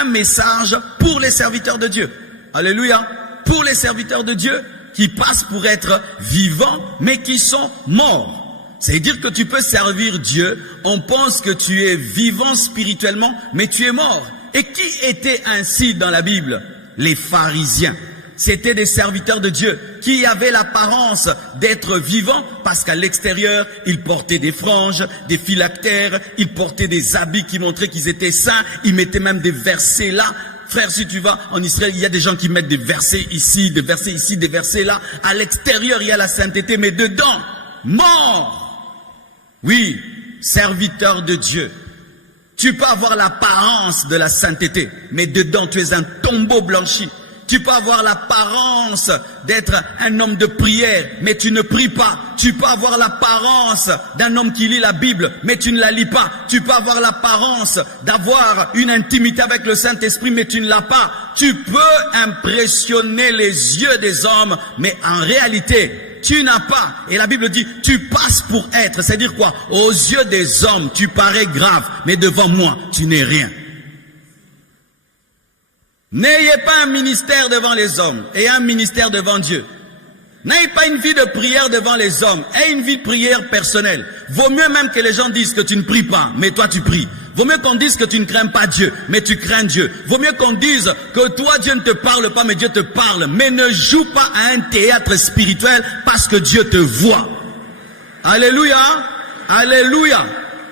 un message pour les serviteurs de Dieu. Alléluia. Pour les serviteurs de Dieu qui passent pour être vivants, mais qui sont morts. C'est-à-dire que tu peux servir Dieu, on pense que tu es vivant spirituellement, mais tu es mort. Et qui était ainsi dans la Bible? Les pharisiens. C'était des serviteurs de Dieu qui avaient l'apparence d'être vivants parce qu'à l'extérieur, ils portaient des franges, des phylactères, ils portaient des habits qui montraient qu'ils étaient saints, ils mettaient même des versets là. Frère, si tu vas en Israël, il y a des gens qui mettent des versets ici, des versets ici, des versets là. À l'extérieur, il y a la sainteté, mais dedans, mort. Oui, serviteur de Dieu. Tu peux avoir l'apparence de la sainteté, mais dedans, tu es un tombeau blanchi. Tu peux avoir l'apparence d'être un homme de prière, mais tu ne pries pas. Tu peux avoir l'apparence d'un homme qui lit la Bible, mais tu ne la lis pas. Tu peux avoir l'apparence d'avoir une intimité avec le Saint-Esprit, mais tu ne l'as pas. Tu peux impressionner les yeux des hommes, mais en réalité, tu n'as pas. Et la Bible dit, tu passes pour être. C'est-à-dire quoi? Aux yeux des hommes, tu parais grave, mais devant moi, tu n'es rien. N'ayez pas un ministère devant les hommes et un ministère devant Dieu. N'ayez pas une vie de prière devant les hommes et une vie de prière personnelle. Vaut mieux même que les gens disent que tu ne pries pas, mais toi tu pries. Vaut mieux qu'on dise que tu ne crains pas Dieu, mais tu crains Dieu. Vaut mieux qu'on dise que toi Dieu ne te parle pas, mais Dieu te parle. Mais ne joue pas à un théâtre spirituel parce que Dieu te voit. Alléluia, alléluia.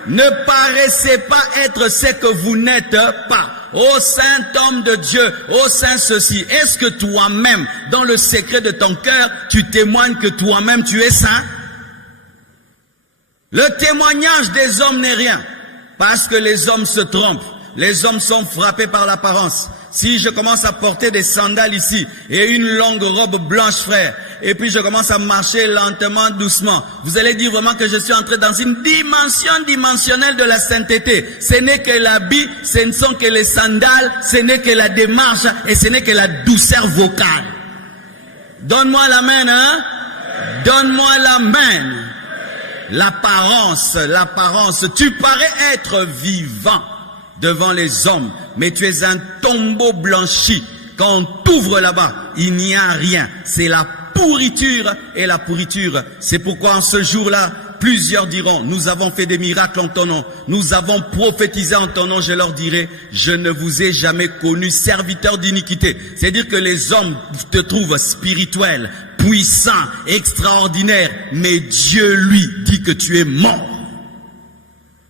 Ne paraissez pas être ce que vous n'êtes pas. Ô saint homme de Dieu, ô saint ceci, est-ce que toi-même, dans le secret de ton cœur, tu témoignes que toi-même tu es saint? Le témoignage des hommes n'est rien, parce que les hommes se trompent. Les hommes sont frappés par l'apparence. Si je commence à porter des sandales ici et une longue robe blanche, frère, et puis je commence à marcher lentement, doucement, vous allez dire vraiment que je suis entré dans une dimension dimensionnelle de la sainteté. Ce n'est que l'habit, ce ne sont que les sandales, ce n'est que la démarche et ce n'est que la douceur vocale. Donne-moi la main, hein? Donne-moi la main. L'apparence, l'apparence. Tu parais être vivant devant les hommes, mais tu es un tombeau blanchi. Quand on t'ouvre là-bas, il n'y a rien. C'est la pourriture, et la pourriture. C'est pourquoi en ce jour-là, plusieurs diront, nous avons fait des miracles en ton nom, nous avons prophétisé en ton nom. Je leur dirai, je ne vous ai jamais connu serviteur d'iniquité. C'est-à-dire que les hommes te trouvent spirituel, puissant, extraordinaire, mais Dieu lui dit que tu es mort.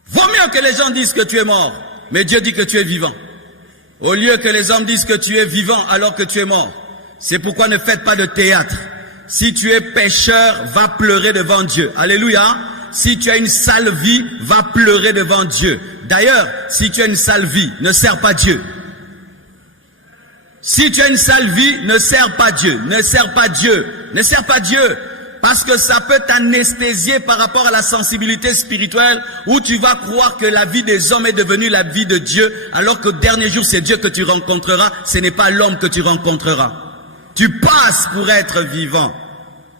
Vaut mieux que les gens disent que tu es mort, mais Dieu dit que tu es vivant. Au lieu que les hommes disent que tu es vivant alors que tu es mort. C'est pourquoi ne faites pas de théâtre. Si tu es pécheur, va pleurer devant Dieu. Alléluia. Si tu as une sale vie, va pleurer devant Dieu. D'ailleurs, si tu as une sale vie, ne sers pas Dieu. Si tu as une sale vie, ne sers pas Dieu. Ne sers pas Dieu. Ne sers pas Dieu. Parce que ça peut t'anesthésier par rapport à la sensibilité spirituelle où tu vas croire que la vie des hommes est devenue la vie de Dieu alors qu'au dernier jour, c'est Dieu que tu rencontreras, ce n'est pas l'homme que tu rencontreras. Tu passes pour être vivant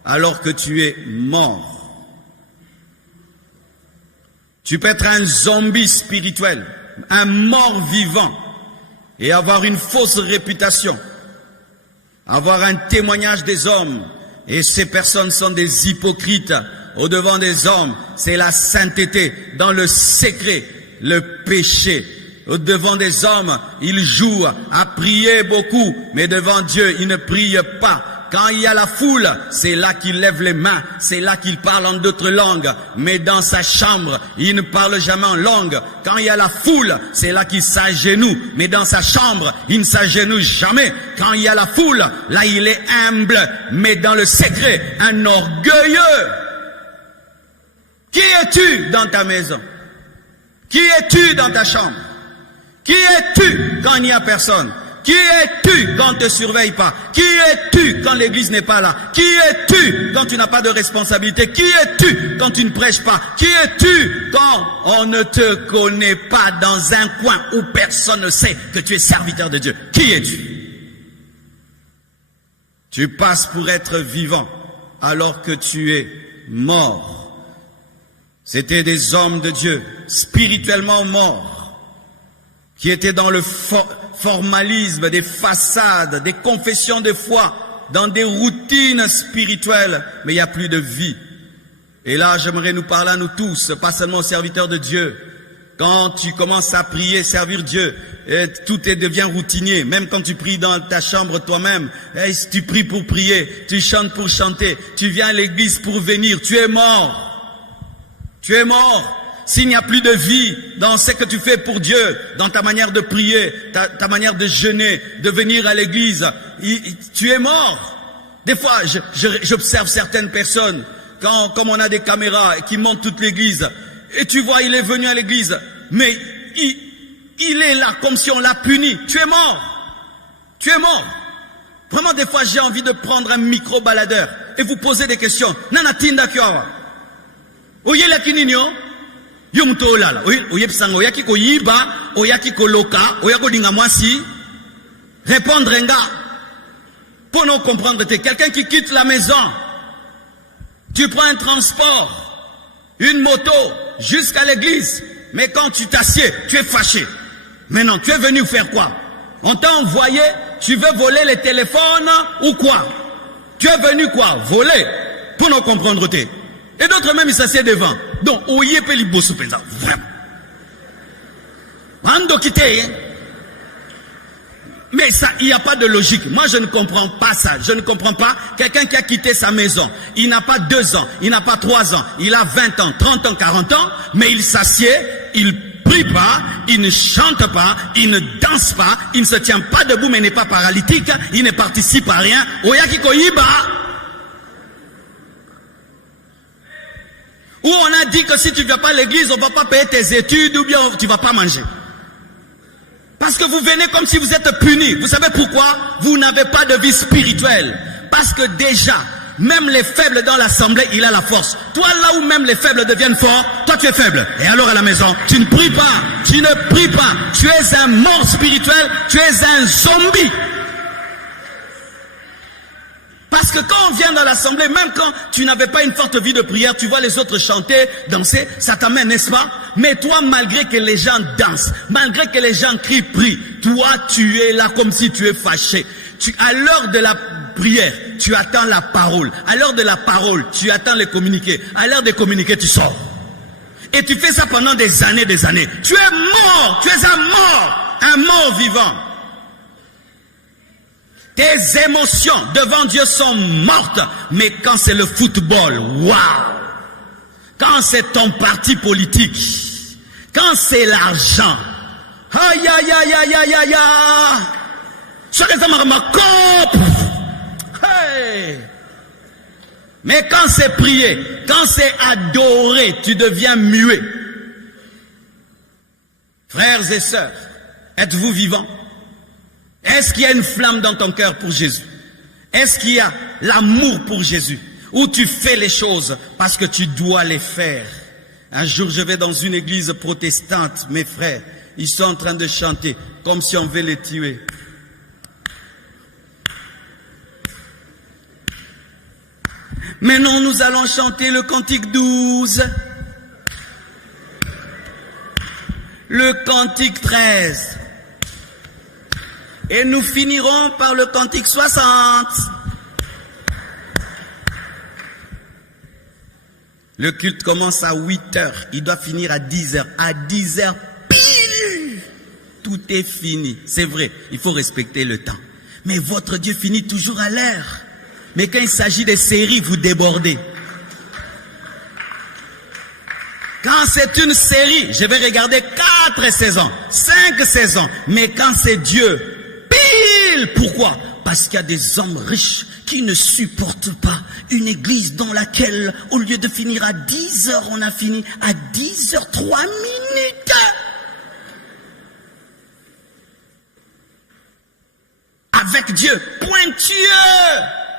alors que tu es mort. Tu peux être un zombie spirituel, un mort vivant et avoir une fausse réputation, avoir un témoignage des hommes. Et ces personnes sont des hypocrites au devant des hommes. C'est la sainteté dans le secret, le péché. Au devant des hommes, ils jouent à prier beaucoup, mais devant Dieu, ils ne prient pas. Quand il y a la foule, c'est là qu'il lève les mains, c'est là qu'il parle en d'autres langues. Mais dans sa chambre, il ne parle jamais en langue. Quand il y a la foule, c'est là qu'il s'agenouille. Mais dans sa chambre, il ne s'agenouille jamais. Quand il y a la foule, là il est humble. Mais dans le secret, un orgueilleux. Qui es-tu dans ta maison? Qui es-tu dans ta chambre? Qui es-tu quand il n'y a personne? Qui es-tu quand on ne te surveille pas? Qui es-tu quand l'église n'est pas là? Qui es-tu quand tu n'as pas de responsabilité? Qui es-tu quand tu ne prêches pas? Qui es-tu quand on ne te connaît pas dans un coin où personne ne sait que tu es serviteur de Dieu? Qui es-tu? Tu passes pour être vivant alors que tu es mort. C'était des hommes de Dieu, spirituellement morts, qui étaient dans le formalismes, des façades, des confessions de foi, dans des routines spirituelles, mais il n'y a plus de vie. Et là, j'aimerais nous parler à nous tous, pas seulement aux serviteurs de Dieu. Quand tu commences à prier, servir Dieu, tout devient routinier. Même quand tu pries dans ta chambre toi-même, tu pries pour prier, tu chantes pour chanter, tu viens à l'église pour venir, tu es mort. Tu es mort. S'il n'y a plus de vie dans ce que tu fais pour Dieu, dans ta manière de prier, ta manière de jeûner, de venir à l'église, tu es mort. Des fois, j'observe certaines personnes, comme on a des caméras qui montent toute l'église, et tu vois, il est venu à l'église, mais il est là comme si on l'a puni. Tu es mort. Tu es mort. Vraiment, des fois, j'ai envie de prendre un micro-baladeur et vous poser des questions. Nana tinda kyoa. Oye la kininyo? Yo muto olala. Oye psanga. Oya kiko yiba. Oya kiko loka. Oya kodinga mwasi. Répondre nga. Pour nous comprendre, t'es quelqu'un qui quitte la maison. Tu prends un transport. Une moto. Jusqu'à l'église. Mais quand tu t'assieds, tu es fâché. Maintenant, tu es venu faire quoi? On t'a envoyé, tu veux voler les téléphones ou quoi? Tu es venu quoi? Voler. Pour nous comprendre. Et d'autres même, ils s'assiedent devant. Donc, oye pe li bosso pensa. Vraiment. Ando kite. Mais ça, il n'y a pas de logique. Moi, je ne comprends pas ça. Je ne comprends pas quelqu'un qui a quitté sa maison. Il n'a pas 2 ans, il n'a pas 3 ans, il a 20 ans, 30 ans, 40 ans, mais il s'assied, il prie pas, il ne chante pas, il ne danse pas, il ne se tient pas debout, mais n'est pas paralytique, il ne participe à rien. Oyaki koyiba. Où on a dit que si tu ne viens pas à l'église, on ne va pas payer tes études ou bien tu ne vas pas manger. Parce que vous venez comme si vous êtes punis. Vous savez pourquoi? Vous n'avez pas de vie spirituelle. Parce que déjà, même les faibles dans l'assemblée, il a la force. Toi, là où même les faibles deviennent forts, toi tu es faible. Et alors à la maison, tu ne pries pas. Tu ne pries pas. Tu es un mort spirituel. Tu es un zombie. Parce que quand on vient dans l'assemblée, même quand tu n'avais pas une forte vie de prière, tu vois les autres chanter, danser, ça t'amène, n'est-ce pas? Mais toi, malgré que les gens dansent, malgré que les gens crient, prient, toi, tu es là comme si tu es fâché. À l'heure de la prière, tu attends la parole. À l'heure de la parole, tu attends les communiqués. À l'heure des communiqués, tu sors. Et tu fais ça pendant des années, des années. Tu es mort, tu es un mort vivant. Tes émotions devant Dieu sont mortes. Mais quand c'est le football, waouh! Quand c'est ton parti politique, quand c'est l'argent, aïe aïe aïe aïe aïe aïe aïe. Mais quand c'est prier, quand c'est adorer, tu deviens muet. Frères et sœurs, êtes-vous vivants? Est-ce qu'il y a une flamme dans ton cœur pour Jésus? Est-ce qu'il y a l'amour pour Jésus? Ou tu fais les choses parce que tu dois les faire? Un jour, je vais dans une église protestante, mes frères, ils sont en train de chanter comme si on veut les tuer. Maintenant, nous allons chanter le cantique 12, le cantique 13. Et nous finirons par le cantique 60. Le culte commence à 8h. Il doit finir à 10h. À 10h pile, tout est fini. C'est vrai, il faut respecter le temps. Mais votre Dieu finit toujours à l'heure. Mais quand il s'agit des séries, vous débordez. Quand c'est une série, je vais regarder 4 saisons, 5 saisons. Mais quand c'est Dieu, pourquoi? Parce qu'il y a des hommes riches qui ne supportent pas une église dans laquelle, au lieu de finir à 10h, on a fini à 10h 3 minutes. Avec Dieu, pointueux.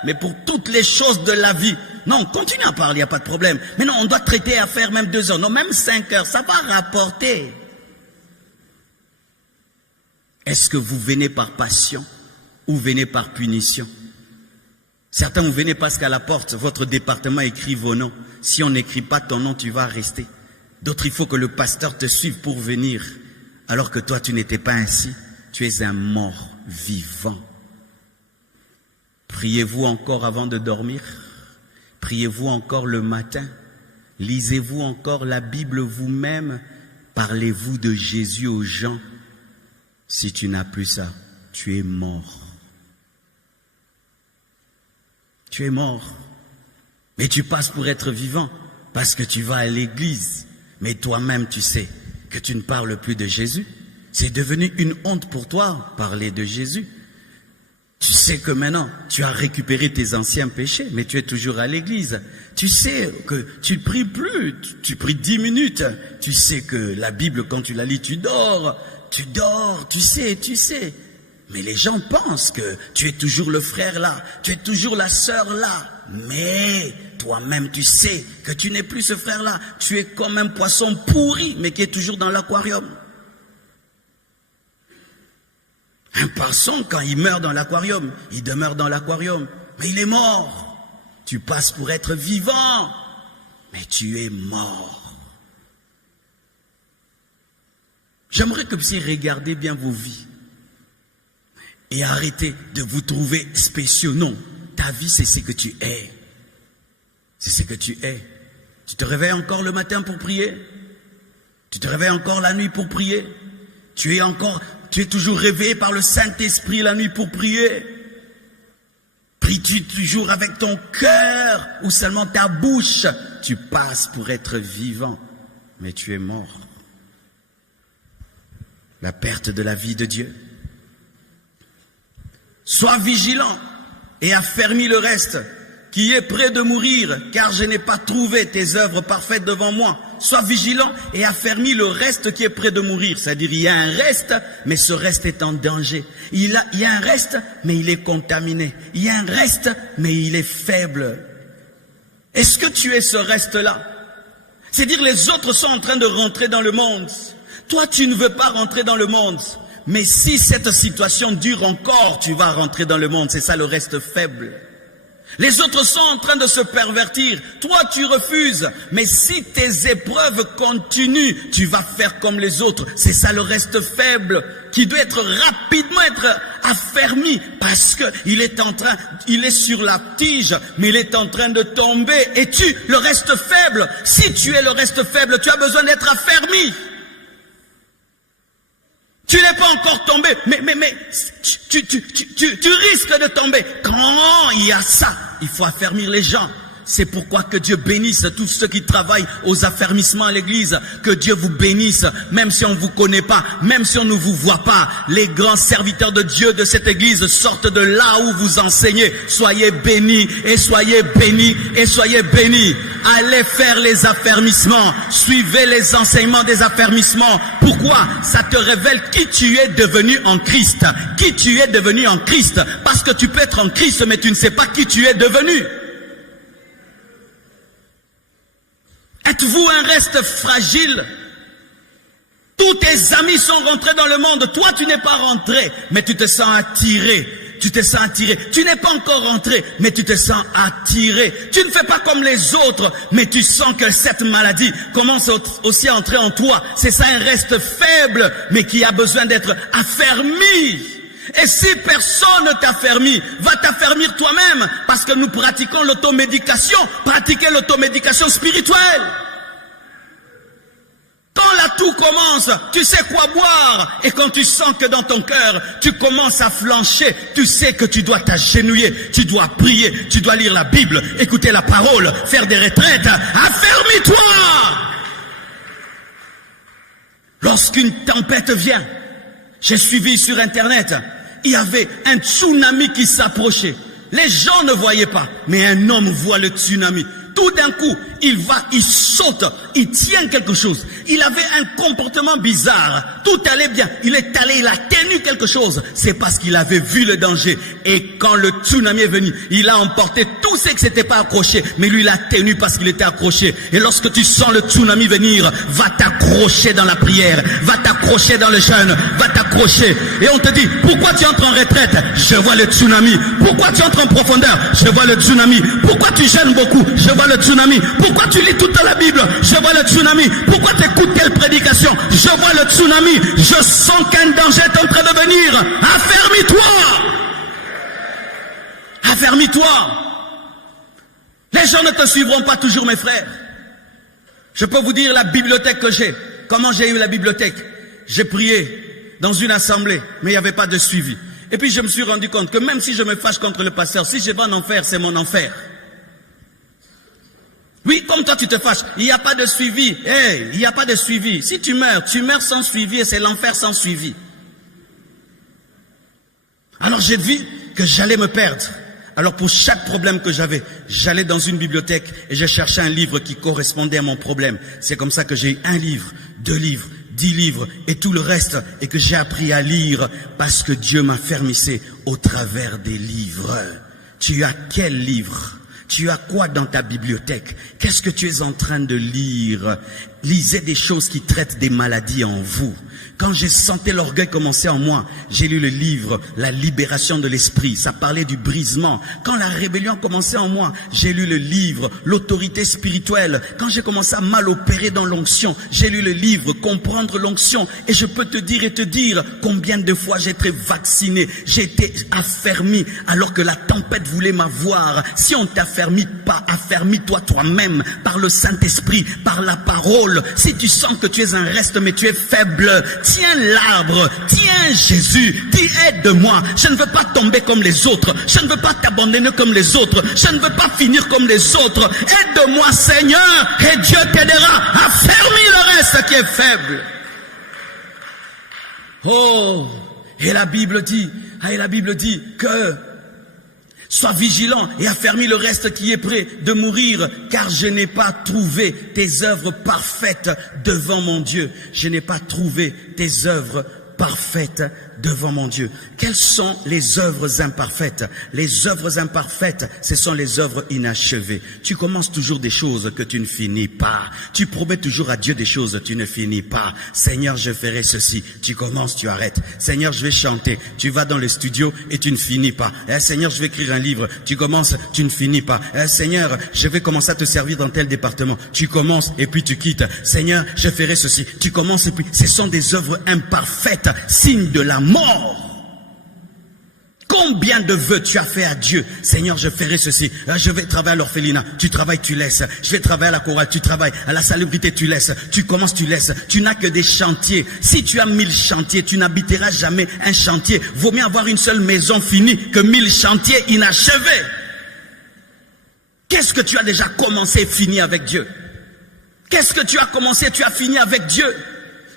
Mais pour toutes les choses de la vie, non, continue à parler, il n'y a pas de problème. Mais non, on doit traiter à faire même 2 heures, non, même 5 heures, ça va rapporter. Est-ce que vous venez par passion ou venez par punition? Certains, vous venez parce qu'à la porte, votre département écrit vos noms. Si on n'écrit pas ton nom, tu vas rester. D'autres, il faut que le pasteur te suive pour venir, alors que toi, tu n'étais pas ainsi. tu es un mort vivant. Priez-vous encore avant de dormir? Priez-vous encore le matin? Lisez-vous encore la Bible vous-même? Parlez-vous de Jésus aux gens? Si tu n'as plus ça, tu es mort. Tu es mort. Mais tu passes pour être vivant parce que tu vas à l'église. Mais toi-même, tu sais que tu ne parles plus de Jésus. C'est devenu une honte pour toi, parler de Jésus. Tu sais que maintenant, tu as récupéré tes anciens péchés, mais tu es toujours à l'église. Tu sais que tu ne pries plus, tu pries 10 minutes. Tu sais que la Bible, quand tu la lis, tu dors, tu sais. Mais les gens pensent que tu es toujours le frère là, tu es toujours la sœur là. Mais toi-même, tu sais que tu n'es plus ce frère-là. Tu es comme un poisson pourri, mais qui est toujours dans l'aquarium. Un poisson, quand il meurt dans l'aquarium, il demeure dans l'aquarium, mais il est mort. Tu passes pour être vivant, mais tu es mort. J'aimerais que vous puissiez regarder bien vos vies et arrêter de vous trouver spéciaux. Non, ta vie, c'est ce que tu es. C'est ce que tu es. Tu te réveilles encore le matin pour prier? Tu te réveilles encore la nuit pour prier? Tu es toujours réveillé par le Saint-Esprit la nuit pour prier? Pries-tu toujours avec ton cœur ou seulement ta bouche? Tu passes pour être vivant, mais tu es mort. La perte de la vie de Dieu. Sois vigilant et affermis le reste qui est près de mourir, car je n'ai pas trouvé tes œuvres parfaites devant moi. Sois vigilant et affermis le reste qui est près de mourir. C'est-à-dire, il y a un reste, mais ce reste est en danger. Il y a un reste, mais il est contaminé. Il y a un reste, mais il est faible. Est-ce que tu es ce reste-là? C'est-à-dire, les autres sont en train de rentrer dans le monde. Toi, tu ne veux pas rentrer dans le monde. Mais si cette situation dure encore, tu vas rentrer dans le monde. C'est ça le reste faible. Les autres sont en train de se pervertir. Toi, tu refuses. Mais si tes épreuves continuent, tu vas faire comme les autres. C'est ça le reste faible qui doit être rapidement affermi parce que il est sur la tige, mais il est en train de tomber. Et tu, le reste faible, si tu es le reste faible, tu as besoin d'être affermi. Tu n'es pas encore tombé, mais tu risques de tomber. Quand il y a ça, il faut affermir les gens. C'est pourquoi que Dieu bénisse tous ceux qui travaillent aux affermissements à l'église. Que Dieu vous bénisse, même si on ne vous connaît pas, même si on ne vous voit pas. Les grands serviteurs de Dieu de cette église sortent de là où vous enseignez. Soyez bénis et soyez bénis et soyez bénis. Allez faire les affermissements. Suivez les enseignements des affermissements. Pourquoi? Ça te révèle qui tu es devenu en Christ. Qui tu es devenu en Christ. Parce que tu peux être en Christ, mais tu ne sais pas qui tu es devenu. Êtes-vous un reste fragile? Tous tes amis sont rentrés dans le monde. Toi, tu n'es pas rentré, mais tu te sens attiré. Tu te sens attiré. Tu n'es pas encore rentré, mais tu te sens attiré. Tu ne fais pas comme les autres, mais tu sens que cette maladie commence aussi à entrer en toi. C'est ça un reste faible, mais qui a besoin d'être affermi. Et si personne ne t'affermit, va t'affermir toi-même, parce que nous pratiquons l'automédication. Pratiquez l'automédication spirituelle. Quand la toux commence, tu sais quoi boire. Et quand tu sens que dans ton cœur, tu commences à flancher, tu sais que tu dois t'agenouiller, tu dois prier, tu dois lire la Bible, écouter la parole, faire des retraites. Affermis-toi! Lorsqu'une tempête vient, j'ai suivi sur Internet, il y avait un tsunami qui s'approchait. Les gens ne voyaient pas, mais un homme voit le tsunami. Tout d'un coup, il saute, il tient quelque chose. Il avait un comportement bizarre. Tout allait bien. Il a tenu quelque chose. C'est parce qu'il avait vu le danger. Et quand le tsunami est venu, il a emporté tout ce qui s'était pas accroché. Mais lui, il a tenu parce qu'il était accroché. Et lorsque tu sens le tsunami venir, va t'accrocher dans la prière. Va t'accrocher dans le jeûne. Va t'accrocher. Et on te dit, pourquoi tu entres en retraite? Je vois le tsunami. Pourquoi tu entres en profondeur? Je vois le tsunami. Pourquoi tu jeûnes beaucoup? Je vois le tsunami. Pourquoi Pourquoi tu lis tout dans la Bible? Je vois le tsunami. Pourquoi tu écoutes telle prédication? Je vois le tsunami. Je sens qu'un danger est en train de venir. Affermis-toi. Affermis-toi. Les gens ne te suivront pas toujours, mes frères. Je peux vous dire la bibliothèque que j'ai. Comment j'ai eu la bibliothèque? J'ai prié dans une assemblée, mais il n'y avait pas de suivi. Et puis je me suis rendu compte que même si je me fâche contre le pasteur, si je vais en enfer, c'est mon enfer. Oui, comme toi tu te fâches, il n'y a pas de suivi. Hey, il n'y a pas de suivi. Si tu meurs sans suivi et c'est l'enfer sans suivi. Alors j'ai vu que j'allais me perdre. Alors pour chaque problème que j'avais, j'allais dans une bibliothèque et je cherchais un livre qui correspondait à mon problème. C'est comme ça que j'ai eu 1 livre, 2 livres, 10 livres et tout le reste et que j'ai appris à lire parce que Dieu m'a fermissé au travers des livres. Tu as quel livre? Tu as quoi dans ta bibliothèque? Qu'est-ce que tu es en train de lire? Lisez des choses qui traitent des maladies en vous. Quand j'ai senti l'orgueil commencer en moi, j'ai lu le livre « La libération de l'esprit ». Ça parlait du brisement. Quand la rébellion commençait en moi, j'ai lu le livre « L'autorité spirituelle ». Quand j'ai commencé à mal opérer dans l'onction, j'ai lu le livre « Comprendre l'onction ». Et je peux te dire combien de fois j'ai été vacciné, j'ai été affermi alors que la tempête voulait m'avoir. Si on t'affermit pas, affermis-toi toi-même par le Saint-Esprit, par la parole. Si tu sens que tu es un reste mais tu es faible, tiens l'arbre, tiens Jésus, dis aide-moi, je ne veux pas tomber comme les autres, je ne veux pas t'abandonner comme les autres, je ne veux pas finir comme les autres, aide-moi Seigneur, et Dieu t'aidera à fermer le reste qui est faible. Oh, et la Bible dit que sois vigilant et affermis le reste qui est prêt de mourir, car je n'ai pas trouvé tes œuvres parfaites devant mon Dieu. Je n'ai pas trouvé tes œuvres parfaites devant mon Dieu. Quelles sont les œuvres imparfaites? Les œuvres imparfaites, ce sont les œuvres inachevées. Tu commences toujours des choses que tu ne finis pas. Tu promets toujours à Dieu des choses, tu ne finis pas. Seigneur, je ferai ceci. Tu commences, tu arrêtes. Seigneur, je vais chanter. Tu vas dans le studio et tu ne finis pas. Seigneur, je vais écrire un livre. Tu commences, tu ne finis pas. Seigneur, je vais commencer à te servir dans tel département. Tu commences et puis tu quittes. Seigneur, je ferai ceci. Tu commences et puis... Ce sont des œuvres imparfaites, signe de la mort. Combien de vœux tu as fait à Dieu? Seigneur, je ferai ceci. Je vais travailler à l'orphelinat. Tu travailles, tu laisses. Je vais travailler à la chorale. Tu travailles. À la salubrité, tu laisses. Tu commences, tu laisses. Tu n'as que des chantiers. Si tu as 1000 chantiers, tu n'habiteras jamais un chantier. Vaut mieux avoir une seule maison finie que 1000 chantiers inachevés. Qu'est-ce que tu as déjà commencé et fini avec Dieu? Qu'est-ce que tu as commencé et tu as fini avec Dieu?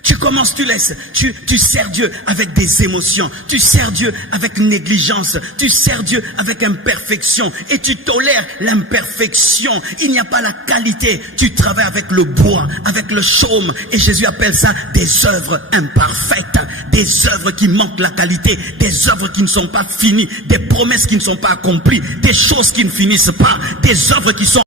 Tu commences, tu laisses, tu sers Dieu avec des émotions, tu sers Dieu avec négligence, tu sers Dieu avec imperfection et tu tolères l'imperfection. Il n'y a pas la qualité, tu travailles avec le bois, avec le chaume et Jésus appelle ça des œuvres imparfaites, des œuvres qui manquent la qualité, des œuvres qui ne sont pas finies, des promesses qui ne sont pas accomplies, des choses qui ne finissent pas, des œuvres qui sont